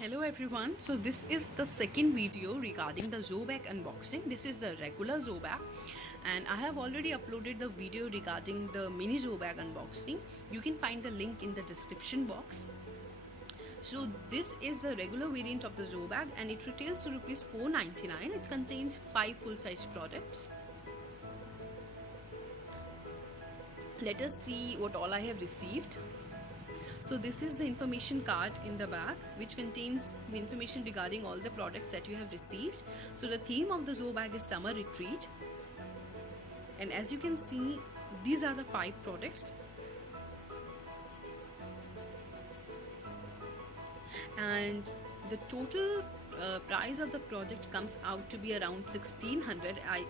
Hello everyone, so this is the second video regarding the Zobag unboxing. This is the regular Zobag and I have already uploaded the video regarding the mini Zobag unboxing. You can find the link in the description box. So this is the regular variant of the Zobag and it retails to rupees 499. It contains 5 full-size products. Let us see what all I have received. So this is the information card in the back which contains the information regarding all the products that you have received. So the theme of the Zobag is summer retreat, and as you can see, these are the 5 products, and the total price of the product comes out to be around 1600. I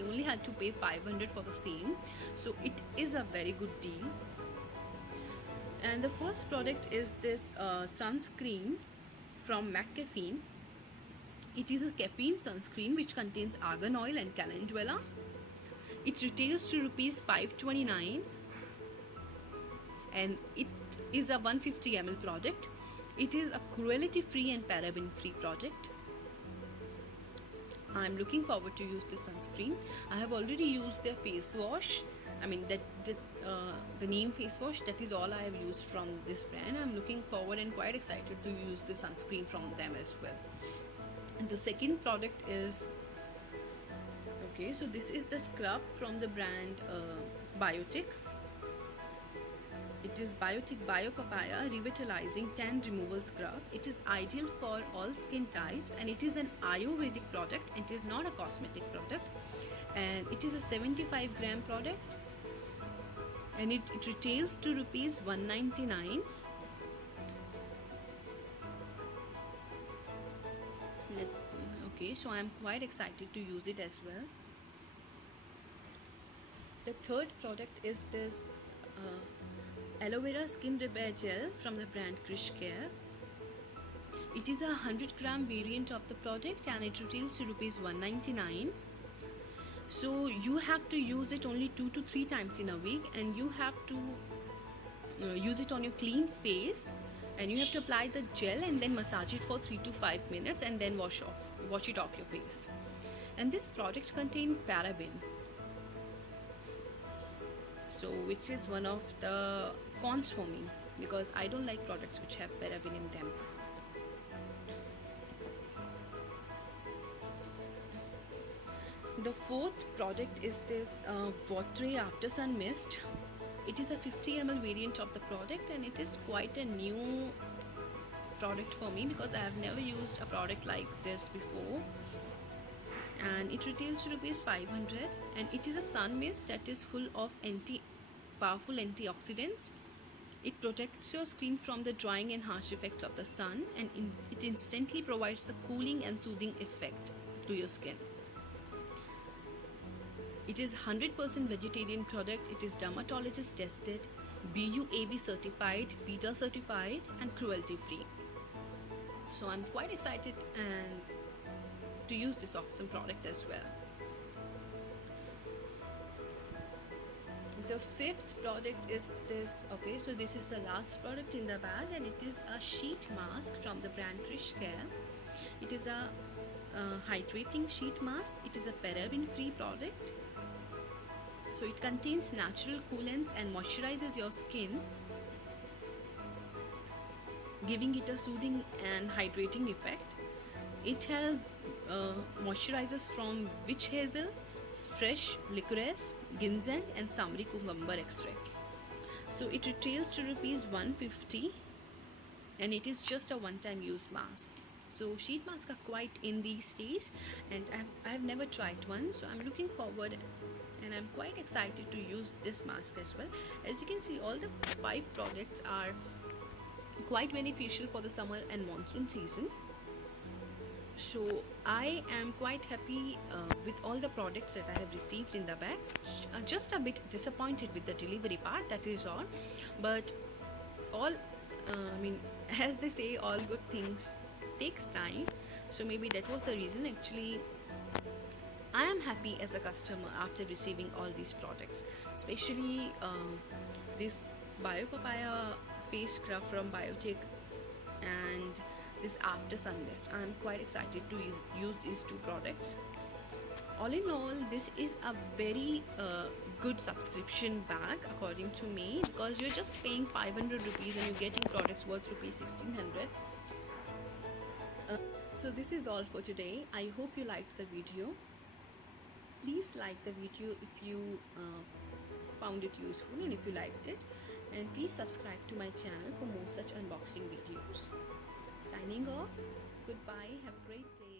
only had to pay 500 for the same, so it is a very good deal. And the first product is this sunscreen from McCaffeine. It is a caffeine sunscreen which contains argan oil and calendula. It retails to rupees 529 and it is a 150 ml product. It is a cruelty free and paraben free product. I am looking forward to use this sunscreen. I have already used their face wash. I mean the neem face wash, that is all I have used from this brand. I'm looking forward and quite excited to use the sunscreen from them as well. And the second product is, okay, so this is the scrub from the brand Biotic. It is Biotic Bio Papaya Revitalizing Tan Removal Scrub. It is ideal for all skin types and it is an Ayurvedic product. It is not a cosmetic product, and it is a 75 gram product and it retails to rupees 199. Okay, so I am quite excited to use it as well. The third product is this aloe vera skin repair gel from the brand Krish Care. It is a 100 gram variant of the product and it retails to rupees 199. So you have to use it only 2 to 3 times in a week, and you have to use it on your clean face, and you have to apply the gel and then massage it for 3 to 5 minutes and then wash it off your face. And this product contains paraben, so which is one of the cons for me because I don't like products which have paraben in them. The fourth product is this Votre After Sun Mist. It is a 50 ml variant of the product and it is quite a new product for me because I have never used a product like this before, and it retails to rupees 500, and it is a sun mist that is full of powerful antioxidants. It protects your skin from the drying and harsh effects of the sun, and it instantly provides the cooling and soothing effect to your skin. It is 100% vegetarian product. It is dermatologist tested, BUAB certified, PETA certified and cruelty free. So I'm quite excited and to use this awesome product as well. The fifth product is this. Okay, so this is the last product in the bag and it is a sheet mask from the brand Krish Care. It is a hydrating sheet mask. It is a paraben free product. So it contains natural coolants and moisturizes your skin, giving it a soothing and hydrating effect. It has moisturizers from witch hazel, fresh licorice, ginseng and samri cucumber extracts. So it retails to rupees 150 and it is just a one-time use mask. So sheet masks are quite in these days and I have never tried one, so I'm looking forward and I'm quite excited to use this mask as well. As you can see, all the 5 products are quite beneficial for the summer and monsoon season. So I am quite happy with all the products that I have received in the bag. Just a bit disappointed with the delivery part, that is all. But all, I mean, as they say, all good things takes time. So maybe that was the reason. Actually, I am happy as a customer after receiving all these products, especially this Bio Papaya face scrub from Biotic and this after sunmist. I'm quite excited to use these two products. All in all, this is a very good subscription bag according to me, because you're just paying 500 rupees and you're getting products worth rupees 1600. So this is all for today. I hope you liked the video. Please like the video if you found it useful and if you liked it, and please subscribe to my channel for more such unboxing videos. Signing off. Goodbye. Have a great day.